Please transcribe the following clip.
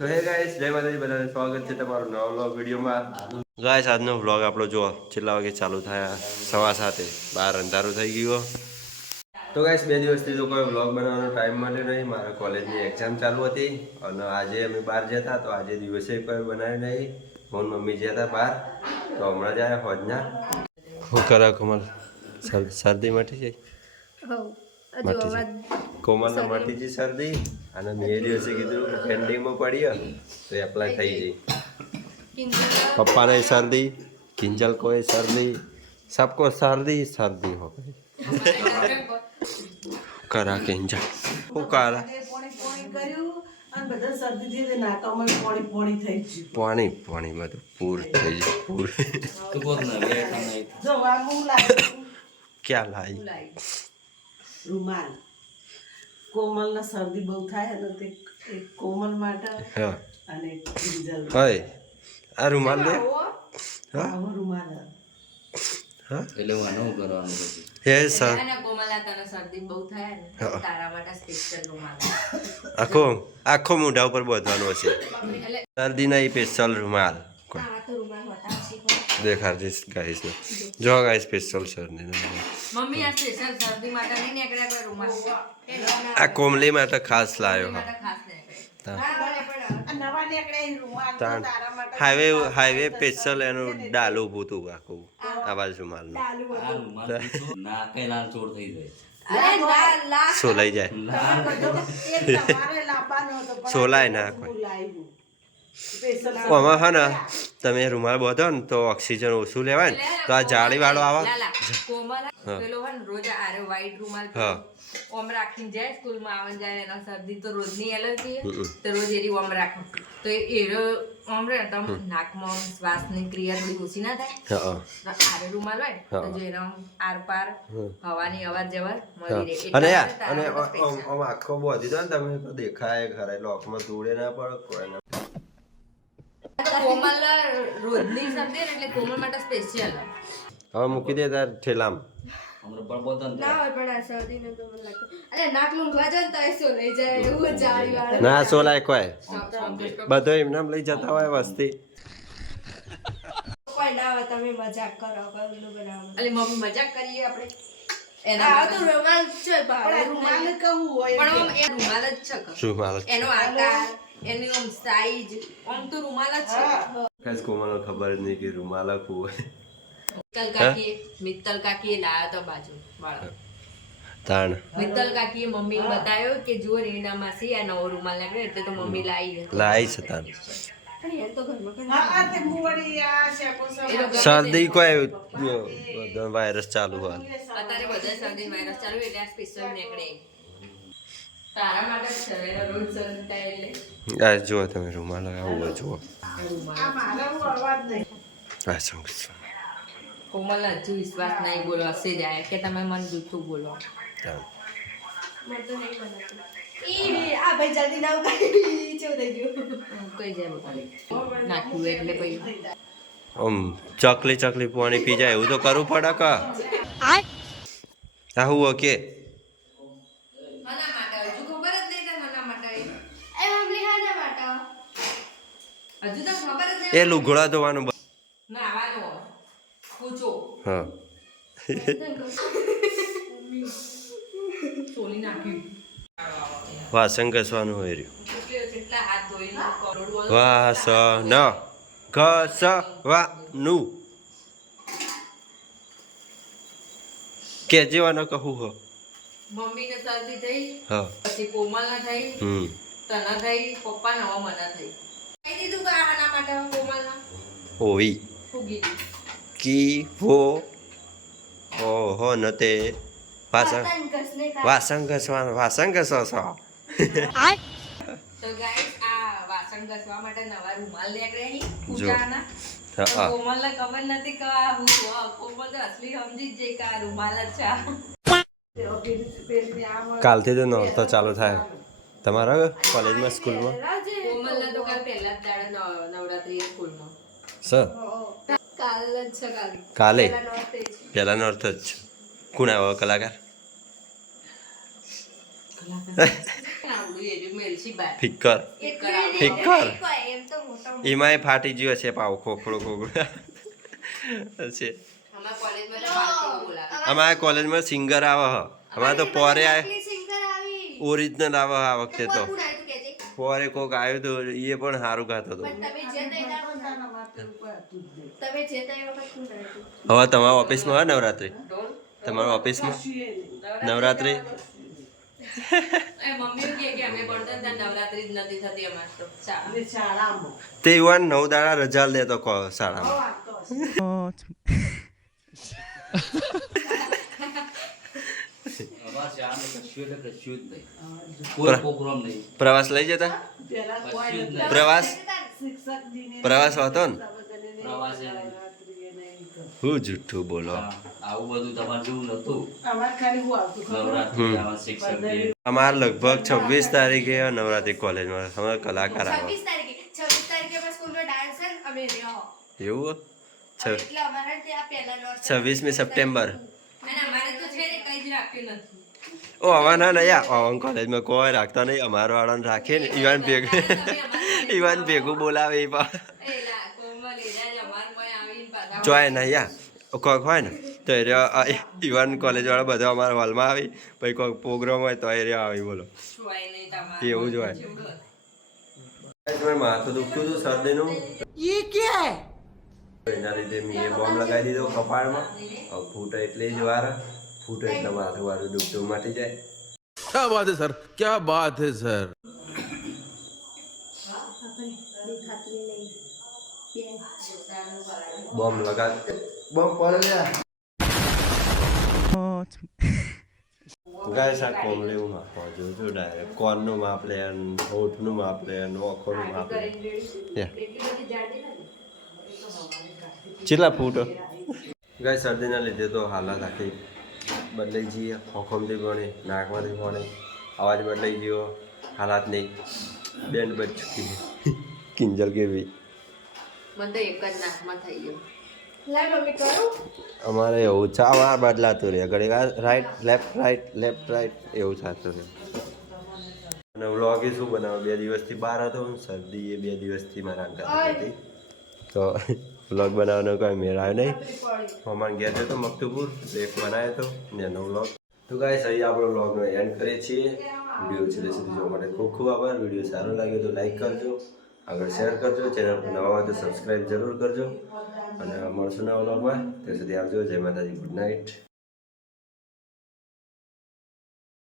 તો હે ગાઈસ જય માતાજી બધાને સ્વાગત છે તમારું નવા વ્લોગ વિડીયોમાં ગાઈસ આજનો વ્લોગ આપણો જો કેટલા વાગે ચાલુ થયા 7:15 બહાર અંધારું થઈ ગયું તો ગાઈસ 2 દિવસથી તો કોઈ વ્લોગ બનાવવાનો ટાઈમ મળ્યો નહીં મારા કોલેજની એક્ઝામ ચાલુ હતી અને આજે અમે બહાર જતા તો આજે દિવસે કોઈ બનાવ્યું નહીં મોન મમ્મી જતા બહાર તો હમણાં જાય હોજના હું કરા કોમલ શરદી મટી જાય કોમલને મટી ગઈ શરદી અને મેં એ દિવસે કીધું પેન્ડિંગમાં પડી તો એપ્લાય થઈ ગઈ પપ્પાને શરદી કિંજલ કોઈ શરદી सबको सर्दी सर्दी हो गई करा किंजल હું કરા પાણી પાણી બધું પૂર થઈ ગયું પૂર ક્યાં લાઈ રૂમાલ કોમલના શરદી બહુ થાય અને તે એક કોમલ માટે અને કિંજલ હોય આ રૂમાલ લે આવો રૂમાલ હા એટલે વાનો કરવાનું પછી હે સર કોમલા તને શરદી બહુ થાય ને તારા માટે સ્પેશિયલ રૂમાલ આખો આખો મોઢા ઉપર બાંધવાનો હશે શરદી ના સ્પેશિયલ રૂમાલ દેખાડજે ગાઈસ ને જો ગાઈસ સ્પેશિયલ શરદી મમ્મી આ સ્પેશિયલ શરદી માટે નહીં નીકળ્યા કોઈ રૂમાલ આ કોમલી માટે ખાસ લાવ્યો હા હાઈવે સ્પેશિયલ એનું ડાલું ભૂતું આખું આ બાજુ રૂમાલનું ના કઈ લાલ ચોર થઈ જાય સોલાઈ જાય સોલાય ના કોઈ આમાં હા ને તમે રૂમાલ બાંધો ને તો ઓક્સિજન ઓછું લેવાય ને તો આ જાળી વાળો આવે પેલો હે ને રોજ આરે વ્હાઈટ રૂમાલ ઓમ રાખીને જાય સ્કૂલમાં આવન જાય એના શરદી તો રોજની એલર્જી તો રોજ એરી ઓમ રાખો તો એ ઓમ રે તો નાકમાં શ્વાસની ક્રિયા થોડી ઓછી ના થાય તો આરે રૂમાલ હોય તો જો એનો આર પાર હવાની અવર જવર મળી રહે અને આખો બાંધી દો ને તમે તો દેખાય ખરા લોકમાં ધૂળે ના પડે કોઈ ના કોમલ રોજની શરદી એટલે કોમલ માટે સ્પેશિયલ હવે મૂકી દે તાર ઠેલામાં અમર પણ બોતન ના હોય પણ આ શરદી ને તો મને લાગે અરે નાક લૂંઘવા જાય ને તો એ સો લઈ જાય એવું જાળી વાળો ના સોલાય કોઈ બધો એમનામ લઈ જતા હોય વસ્તી કોઈ ના હોય તમે મજાક કરો કરું બનાવો અલે મમ્મી મજાક કરીએ આપણે એના તો રૂમાલ છે પણ રૂમાલ કેવું હોય પણ એ રૂમાલ જ છે રૂમાલ એનો આકાર એની ઓમ સાઈઝ ઓમ તો રૂમાલ જ છે કઈ કોમલને ખબર જ નહીં કે રૂમાલ આખું હોય મિત્તલ કાકી લાયા તો બાજુ વાળો તાણ મિત્તલ કાકીએ મમ્મી બતાવ્યો કે જો રીના માસી આ નવો રૂમાલ લાગ્યો એટલે તો મમ્મી લાઈ છે તાણ હા તે મુવડી આ શેકો શરદી કોઈ વાયરસ ચાલુ હોય અત્યારે બધા શરદી વાયરસ ચાલુ એટલે આ સ્પેશિયલ નીકળે તારા માટે શરીર રોજ શરદી થાય એટલે આ જુઓ તમે રૂમાલ આવું જુઓ આ મારા અવાજ નહીં આ સંગીત કોમલ હજુ વિશ્વાસ નહીં બોલો હશે જાય કે તમે મન જૂઠું બોલો આ ભાઈ જલ્દી ના ઉપાડી ચેવું થઈ ગયું કઈ જાય નાખ્યું એટલે પછી આમ ચકલી ચકલી પાણી પી જાય એવું તો કરવું પડે કા આ હું ઓકે મના માટે હજુ ખબર જ નહીં કે મના માટે એ મમ્મી હાના માટે હજુ તો ખબર જ નહીં એ લુગડા ધોવાનું ના આવવાનો પૂછો હા ચોલી નાખ્યું વાસણ ઘસવાનું હોય રહ્યું કેટલા હાથ ધોઈને કરોડ વાસણ ઘસવાનું કે જેવાનો કહું હો મમ્મીને શરદી થઈ હા પછી કોમલને થઈ તને થઈ પપ્પાને હવે મને થઈ કહી દીધું કે આના માટે કોમલને ઓઈ શું કીધું કી વો ઓહો નતે વાસણ ઘસવાનું વાસણ ઘસો છો તો ગાઈસ આ વાસણ ઘસવા માટે નવા રૂમાલ નીકળ્યા હી પૂજાના કોમલને ખબર નથી કે આ હું કોમલ તો અસલી સમજી જ કે આ રૂમાલ જ છે કાલથી તો નોરતો ચાલુ થાય તમારા કોલેજમાં સ્કૂલમાં કોમલને તો કાલ પહેલા જ દાડે નવરાત્રી સ્કૂલમાં સર કાલ જ છે કાલે પહેલા નોરતો જ છે કોણ આવ્યો કલાકાર નાવડું એ રહ્યું મેલસી બાર ફિક્કર એક કરાવ ફિક્કર એમ તો મોટો એમાંય ફાટી ગયો છે પાવ ખોખડો છે અમારા કોલેજમાં તો બાળકો બોલાવે અમારા કોલેજમાં સિંગર આવે હ અમારે તો પોરે સિંગર આવી ઓરિજિનલ આવે આ વખતે તો કોણ આવ્યું કેજે પોરે કોક આવ્યું તો એ પણ સારું ગાતો હતો તમે જે તૈયાર બધાના માટે ઉપર હતું જ નહીં. તમે જે તૈયાર વખત કોણ આવ્યું હવે તમારા ઓફિસમાં હોય નવરાત્રી તમારા ઓફિસમાં કશું એ નહીં. નવરાત્રી એ મમ્મી કે અમે ભણતા હતા નવરાત્રી જ નથી થતી અમારે તો શાળા અને શાળામાં તે યુવાન 9 દાડા રજા લેતો શાળામાં આ તો હશે. અમારે શાળામાં કશું એટલે કશું જ નહીં કોઈ પ્રોગ્રામ નહીં પ્રવાસ લઈ જતા પહેલા કોઈ નતું. પ્રવાસ શિક્ષકજીને પ્રવાસ હતો ને બધાને પ્રવાસે નહીં. નવરાત્રિએ નહીં તો. હું જુઠ્ઠું બોલો હા, આવું બધું તમારે જેવું નતું અમારે ખાલી હું આવતું ખબર? નવરાત્રી આમાં શિક્ષક ડે. અમારે લગભગ 26 તારીખે નવરાત્રી કોલેજમાં અમે કલાકાર આવે 26 તારીખે અમારા સ્કૂલમાં ડાન્સ છે ને અમે રહ્યો એવું એટલે અમારા ત્યાં પહેલા 26મી સપ્ટેમ્બર અને અમારે તો છે ને કઈ જ રાખ્યું નથી ઓ આવવાના નહીં આવવાનું કોલેજમાં કોઈ રાખતા નહીં અમારા વાળાને રાખે ને ઈવાન ભેગું ઈવાન ભેગું બોલાવે એ પણ એલા કોમલ એલા જ અમાર મોય આવીને પાછા ચોય નહીં યા કોઈક હોય ને તો એ રહ્યા ઈવાન કોલેજવાળા બધા અમારા હોલમાં આવી પછી કોઈક પ્રોગ્રામ હોય તો એ રહ્યા આવી બોલો છોય નહીં તમારે એવું જ હોય માથું દુખતું હતું શરદીનું ઈ કે એના લીધે મેં એ બોમ્બ લગાવી દીધો કપાળમાં હવે ફૂટે એટલે જ વાર ફૂટે એટલે માથું વાળું દુખતું મટી જાય क्या बात है सर क्या बात है सर બોમ્બ લગા બોમ્બ પડે ગાય આ કોમલેવું માપવા જોજો ડાયરેક્ટ કોનનું માપ લે હોઠનું માપ લે નોખોનું માપ લે કેટલા ફૂટ ગાય શરદીના લીધે તો હાલત આખી બદલાઈ જઈએ ખોખમથી ભણે નાકમાંથી ભણે અવાજ બદલાઈ ગયો હાલાત નહીં બેન્ડ બચ ચૂકી કિંજલ કેવી મને તો એક જ નાકમાં થઈ ગયું લાય મમ્મી કરું અમારે એવું છે અમારે બદલાતું રહે ઘડી રાઈટ લેફ્ટ રાઈટ એવું થતું રહે અને વ્લોગ એ શું બનાવે 2 દિવસથી બહાર હતો શરદી એ 2 દિવસથી મારા અંકલ હતી તો વ્લોગ બનાવવાનો કોઈ મેળ આવ્યો નહીં મમ્માને ઘેર જતો મકતુપુર તો એક બનાવ્યો હતો એનો વ્લોગ તો ગાઈસ અહીં આપણો વ્લોગનો એન્ડ કરીએ છીએ વિડીયો છેલ્લે સુધી જોવા માટે ખૂબ ખૂબ આભાર વિડીયો સારો લાગ્યો તો લાઈક કરજો આગળ શેર કરજો ચેનલ પર નવા હોય તો સબસ્ક્રાઈબ જરૂર કરજો અને મળશું નવા વ્લોગમાં ત્યાં સુધી આવજો જય માતાજી ગુડ નાઇટ